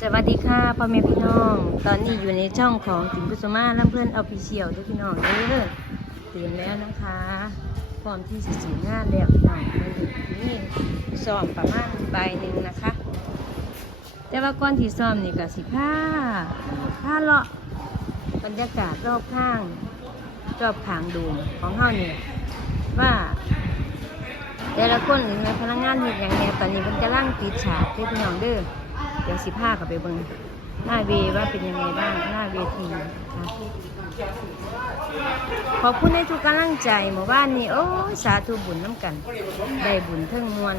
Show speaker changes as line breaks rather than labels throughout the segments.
สวัสดีค่ะพ่อแม่พี่น้อง ตอนนี้อยู่ในช่องของจิมกุสมาลำเพื่อนเอาพิเชียวด้วยพี่น้องเด้อตื่นแล้วนะคะพร้อมที่จะสีงานแล้วพี่น้องนี่ซ้อมประมาณบ่ายหนึ่งนะคะ แต่ว่าก่อนที่ซ้อมนี่ก็สิผ้าผ้าเลาะบรรยากาศรอบข้างรอบขางดูมของเฮาเนี่ยว่าแต่ละคนหรือพนักงานเห็นอย่างเนี้ยตอนนี้มันกำลังติดฉากที่พี่น้องเด้อ เดี๋ยวสิพากับไปเบิงหน้าเวว่าเป็นยังไงบ้าง หน้าเวทีค่ะขอบคุณในทุกกำลังใจหมู่บ้านนี้โอ้สาธุบุญน้ำกัน ได้บุญเทิงมวล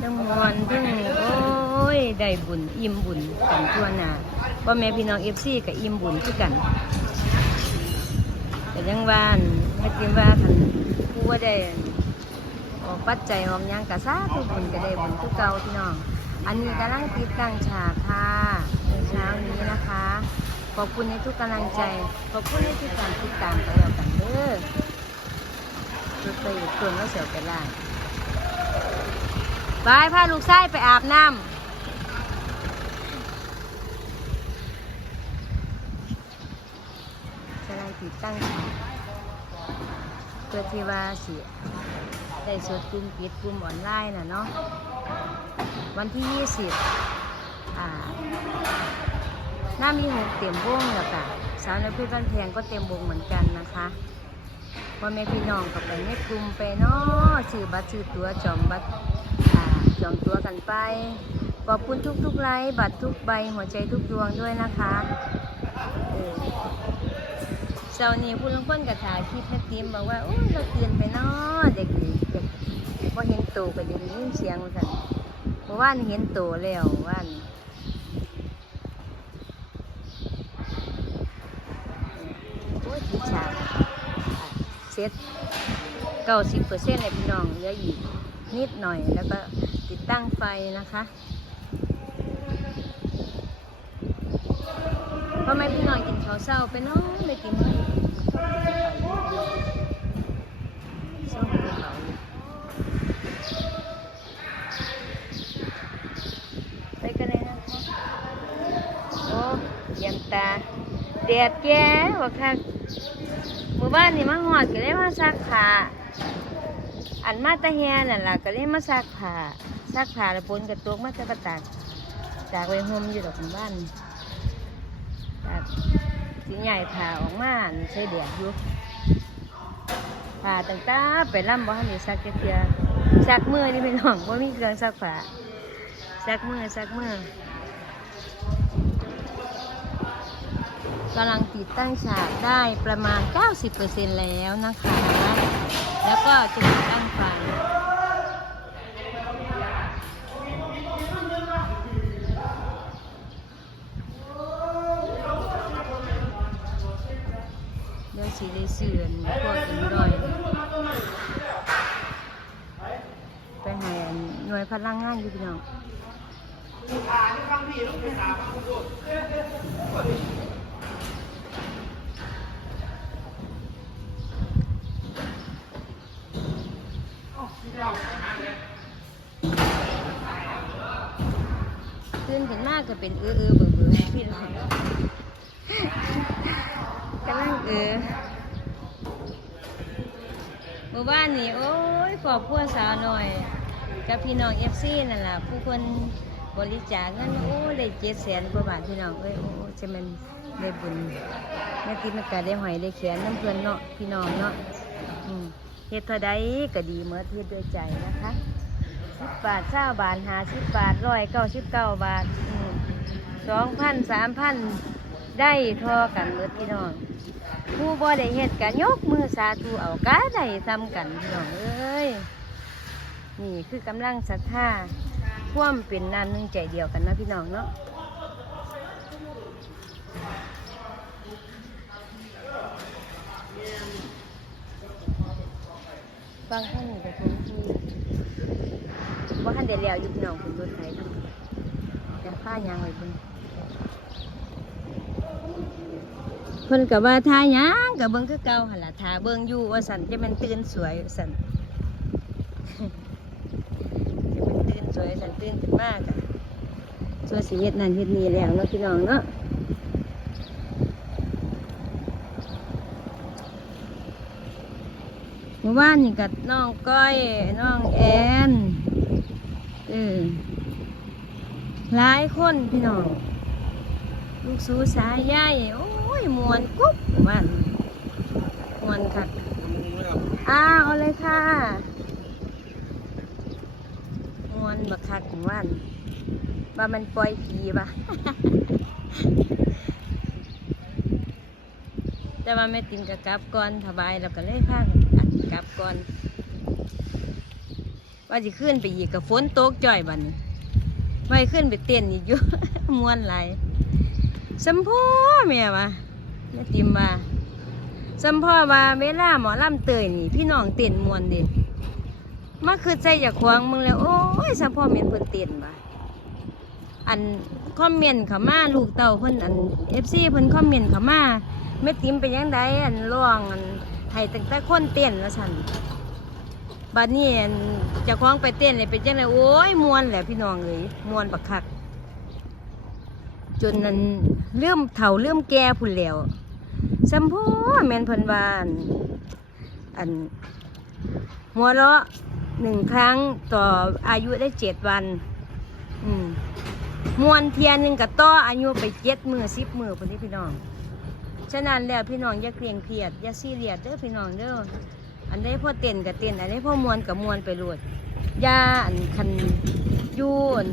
เทิงมวลเทิงโอ้ย ได้บุญอิ่มบุญกันทั่วหน้า พ่อแม่พี่น้องเอฟซีกับอิ่มบุญคือกันแต่ยังว่านแม่พิมว่าคันผู้ว่าได้ออกปัจจัยออกยังกะซาทุกบุญก็ได้บุญคือเก่าพี่น้อง อันนี้กำลังติดตั้งฉากค่ะในเช้านี้นะคะ ขอบคุณในทุกกำลังใจ ขอบคุณในทุกการติดตามกันแล้วกันเด้อตัวเคยตัวแล้วเสียวไปล่างไปพาลูกไส้ไปอาบน้ำ กำลัง ติดตั้งเพื่อที่ว่าสิได้สดกลุ่มปิดกลุ่มออนไลน์น่ะเนาะวันที่ 20อ่าหน้ามีหกเต็มวงแล้วค่ะสาวน้อยเพชรบ้านแพงก็เต็มวงเหมือนกันนะคะพ่อแม่พี่น้องก็ไปในกลุ่มไปเนาะซื้อบัตรซื้อตัวจองบัตรจองตัวกันไปขอบคุณทุกๆไลค์บัตรทุกใบหัวใจทุกดวงด้วยนะคะ เออเช้านี้ผู้ลางคนก็ถ่ายคลิปแม่ติมบอกว่าโอ้ยเราตื่นไปเนาะเด็กเด็กพอเห็นโตก็จะได้ยินเสียงสั่นเพราะว่านเห็นโตแล้วว่านโอ้ยทิฉาเซ็ตเก้าสิบเปอร์เซ็นต์เลยพี่น้องเหลืออีกนิดหน่อยแล้วก็ติดตั้งไฟนะคะพ่อ แม่พี่น้องกินข้าวเช้าไปเนาะไม่กินเลยช่องเขาไปกันเลยนะคะโอ้ยันตาแดดแก่ว่าค่ะหมู่บ้านนี่มาหอดก็เลยมาซักผ้าอันมาตะเฮียนั่นล่ะก็เลยมาซักผ้าซักผ้าแล้วปนกระตุกมาจะประตากตากไว้ห่มอยู่ดอกหมู่บ้าน สีใหญ่ผ้าออกมาใช้แดดอยู่ผ้าต่างๆไปล่ำบ่ทันได้ซักจักเทื่อซักมือนี่พี่น้องบ่ามีเครื่องซักผ้าซักมือซักมือกำลังติดตั้งฉากได้ประมาณ 90%แล้วนะคะ แล้วก็จะติดตั้งไฟเดี๋ยวสีได้เสื่อนพวกอินดอยไปใหาหน่ วยพลังงานอยู่พี่น้องตื่นขึ้นมากก็เป็นเออเออเบื่อเบื่อพี่น้องกำลังเออหมู่บ้านนี่โอ้ยขอบพัวสาวหน่อย กับพี่น้องเอฟซีนั่นแหละผู้คนบริจาคเงินโอ้ได้เจ็ดแสนกว่าบาทพี่น้องเอ้ยโอ้จะมันได้บุญแม่ติมันก็ได้หอยได้แขนน้ำเพื่อนเนาะพี่น้องเนาะเฮ็ดเท่าใดก็ดีเมื่อเฮ็ดด้วยใจนะคะสิบบาทเช้าบาทหาสิบบาทร้อยเก้าสิบเก้าบาทสองพันสามพันได้ทอกันเมื่อพี่น้องผู้บ่ได้เฮ็ดกันยกมือสาธุเอากาได้ซ้ำกันพี่น้องเอ้ย นี่คือกำลังศรัทธาพ่วมเป็นน้ำหนึ่งใจเดียวกันนะพี่น้องเนาะฟังท่านนี่งก็คงที่ว่าท่านเดียวอยู่น้องคุณรถไถทั้งแต่ผ้ายางไว้เพิ่นเพิ่นก็ว่าทาหยังก็เบิ่งคือเก่าหันล่ะทาเบิ่งอยู่ว่าสันจะม่นตื่นสวยสัน วยสั่นตื่นขึ้นมากอะสวยสิเฮ็ดนั่นเฮ็ดนี่แล้วเนาะพี่น้องเนาะเมื่อวานนี่กับน้องก้อยน้องแอนเออหลายคนพี่น้องลูกสูสายใหญ่โอ้ยมวนกุ๊บว่านมวนค่ะอ้าวเอาเลยค่ะม วนบักคักของว่านว่ามันปล่อยผีปะแต่ว่าแม่ติมกับกลับก่อนสบายแล้วก็เลยพากันอัดกลับก่อน ว่าจะขึ้นไปอีกกับฝนตกจ่อยบันไว้ขึ้นไปเต้นอีกอยู่มวนหลสัมพ่อแม่วะแม่ติมว่าสัมพ่อว่าเวลาหมอลำเตยนี่ พี่น้องเต้นมวนดิ มาคือใจอยากควางมึงแล้วโอ้ยสัมพ่อเมียนเพิ่นเต้นว่อันคอมเมนต์เขามาลูกเต่าเพิ่นอันเอฟซีเพิ่นคอมเมนต์เขามาแม่ติ้มเป็นยังไงอันร้องอันให้ตั้งแต่คนเต้นแล้วฉันบัดนี้อันจะคล้องไปเต้นเลยเป็นจังไดโอ้ยมวนแหละพี่น้องเลยมวนบักคัก จนนั้นเริ่มเฒ่าเริ่มแก่พุ่นแล้วสัมพ่อแมนเพิ่นว่านอัน หัวเราะ หนึ่งครั้งต่ออายุได้เจ็ดวัน อืมมวนเทียนหนึ่งกับต่ออายุไปเจ็ดมือสิบมือพุ่นนี้พี่น้อง ฉะนั้นแล้วพี่น้องอย่าเกรียงเครียดอย่าซีเรียสเด้อพี่น้องเด้อ อันใดพ่อเต้นกับเต้นอันใดพ่อมวนกับมวนไปโลดย่าอันคันยูอัน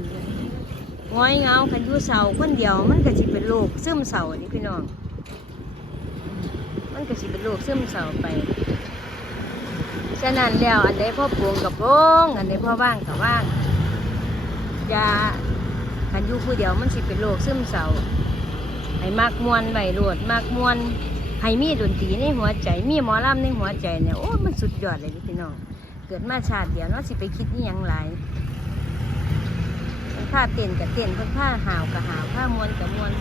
ง้อยเงาคันยูเสาคนเดียวมันก็สิเป็นโรคซึมเศร้านี่พี่น้อง มันก็สิเป็นโรคซึมเศร้าไปะนั้นแล้วอันใดพ่อปวงกับโงอันใดพ่อว่างกับว่างอย่าคันอยู่ผู้เดียวมันสิเป็นโรคซึมเศร้าให้มักมวนไว้โลดมักมวนให้มีดนตรีในหัวใจ มีหมอลำในหัวใจเนี่ยโอ้มันสุดยอดเลยนี่พี่น้องเกิดมาชาติเดียวเนาะสิไปคิดนี่ยังหลายผ้าเต้นกับเต้นเพิ่นผ้าหาวกับหาวผ้ามวนกับมวน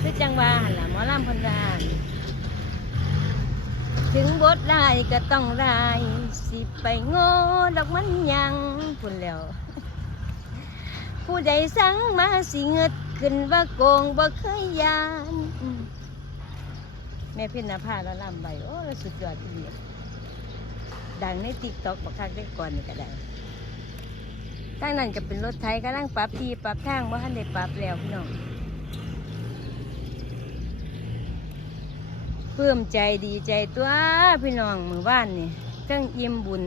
คือจังหวะหันละหมอลำเพันดาน ถึงบทลายก็ต้องลาย สิไปโง่ดอกมันยังพุ่นแล้ว ผู้ใดสั่งมาสิเงิดขึ้นว่าโกงบ่เคยยาน แม่เพ่นนาภาแล้วลำไปโอ้สุดยอดทีเดียวดังในติ๊กต็อกบักคักได้ก่อนนี่ก็ได้ทางนั้นก็เป็นรถไถกำลังปรับที่ปรับทางว่าท่านได้ปรับแล้วพี่น้อง เพิ่มใจดีใจตัวพี่น้องหมือบ้านนี่ทั้งอิ่มบุญ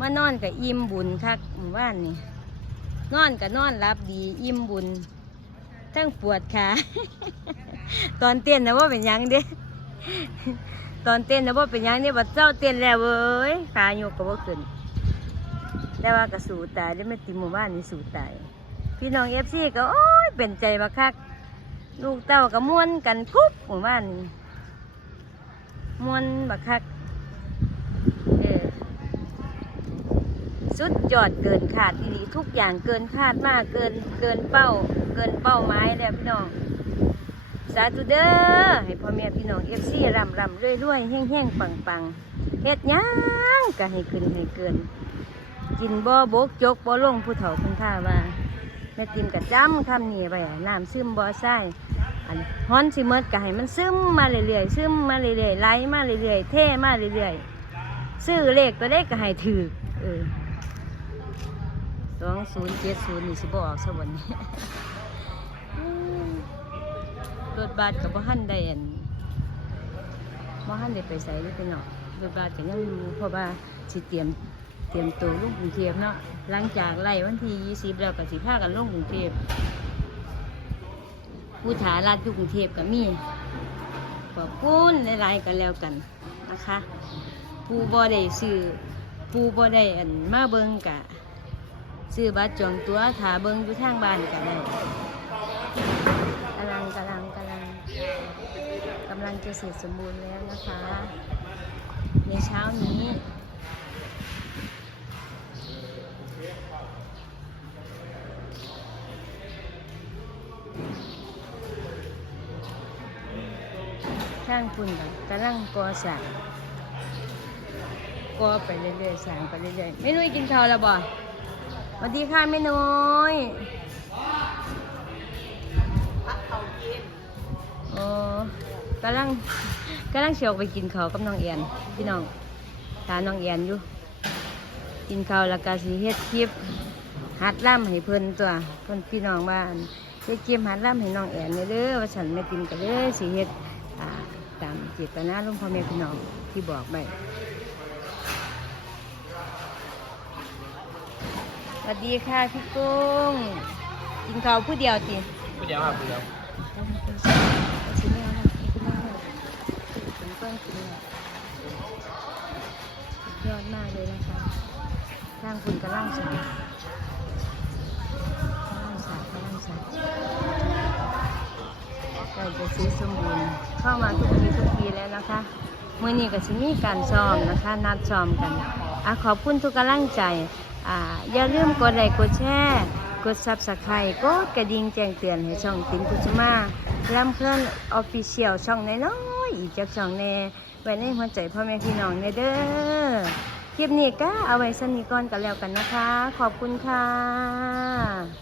มานอนกับอิ่มบุญคักมือบ้านนี่นอนกับนอนรับดีอิ่มบุญทั้งปวดขาตอนเต้นนะว่าเป็นยังเด้ตอนเต้นนะว่าเป็นยังเนี่ยบัดเจ้าเต้นแล้วเว้ยขาโยกก็ว่าขึ้นแต่ว่ากระสูตายได้ไม่ติมหมู่บ้านนี่สูตายพี่น้องเอฟซีก็โอ้ยเป็นใจบักคักลูกเต้าก็ม้วนกันกุ๊บหมู่บ้านนี่ ม้วนบักคักเออสุดยอดเกินขาดดีทุกอย่างเกินคาดมากเกินเกินเป้า เกินเป้าหมายแล้วพี่น้องสาธุเด้อให้พ่อแม่พี่น้องเอฟซีรำรำรวยรวยแห้งแห้งปังปังเฮ็ดหยังก็ให้ขึ้นให้เกิน กินบ่บกจกบ่ลงผู้เฒ่าคุณท่าว่าแม่ติมกะจ้ำคำนี้ไปน้ำซึมบ่ใส่ อันฮ้อนสิเมดก็ให้มันซึมมาเรื่อยๆซึมมาเรื่อยๆไหลมาเรื่อยๆเทมาเรื่อยๆซื้อเลขตัวเลขก็ให้ถือเออสองศูนย์เจ็ดศูนย์นี่สิบออกสวรรค์รถบัสกับบ่หันได้อันบ่หันได้ไปใส่เลยพี่น้อรถบัสก็ยังอยู่เพราะว่าสิเตรียมเตรียมตัวลงกรุงเทพเนาะหลังจากไล่วันที่ยี่สิบแล้วก็สิพากันลงกรุงเทพ ผู้ถาลาดอยู่กรุงเทพก็มีขอบคุณหลายๆกันแล้วกันนะคะ ผู้บ่ได้ซื้อผู้บ่ได้อันมาเบิ่งกะซื้อบัตรจองตัวถาเบิ่งอยู่ทางบ้านก็ได้กำลังกำลังกำลังกำลังจะเสร็จสมบูรณ์แล้วนะคะ ในเช้านี้ สร้างคุณกับกำลังก่อสร้างก่อไปเรื่อยๆสร้างไปเรื่อยๆแม่นุ้ยกินข้าวแล้วบ่สวัสดีค่ะแม่นุ้ย
พักเขาเย็น
โอ้กำลังกำลังเชียวไปกินข้าวกับน้องเอียนพี่น้องทานน้องเอียนอยู่ กินข้าวแล้วก็สิเฮ็ดคลิปหัดล่ำให้เพิ่นตัวเพิ่นพี่น้องว่าอั่นเฮ็ดคลิปหัดล่ำให้น้องแอนเนี่ยเด้อว่าฉันไม่ติมกันเลยสิเฮ็ดอ่า ตามเจตนาหลวงพ่อแม่พี่น้องที่บอกไปสวัสดีค่ะพี่กุ้งกินข้าวผู้เดียวติ
ผู้เดียวครับผู้เดียว
ชิ้นเดียวนะกินได้ถึงต้นกินเลยสุดยอดมากเลยนะคะสร้างคุณกระล่างสายกระล่างสายกระล่างสา ยเราจะซื้อสมบูรณ์เข้ามาทุกปีทุกปีแล้วนะคะเมื่อนี้ก็จะมีการซ้อมนะคะนัดซ้อมกันอขอบคุณทุกกำลังใจออย่าลืมกดไลค์กดแชร์กดซับสไครต์กดกระดิ่งแจ้งเตือนให้ช่องตินกุชมาลำเพื่อนออฟฟิเชียลช่องน้อยอีกจากช่องแน่ไว้ในหัวใจพ่อแม่พี่น้องเนเด้อคลิปนี้ก็เอาไว้สนิก่อนกันแล้วกันนะคะ ขอบคุณค่ะ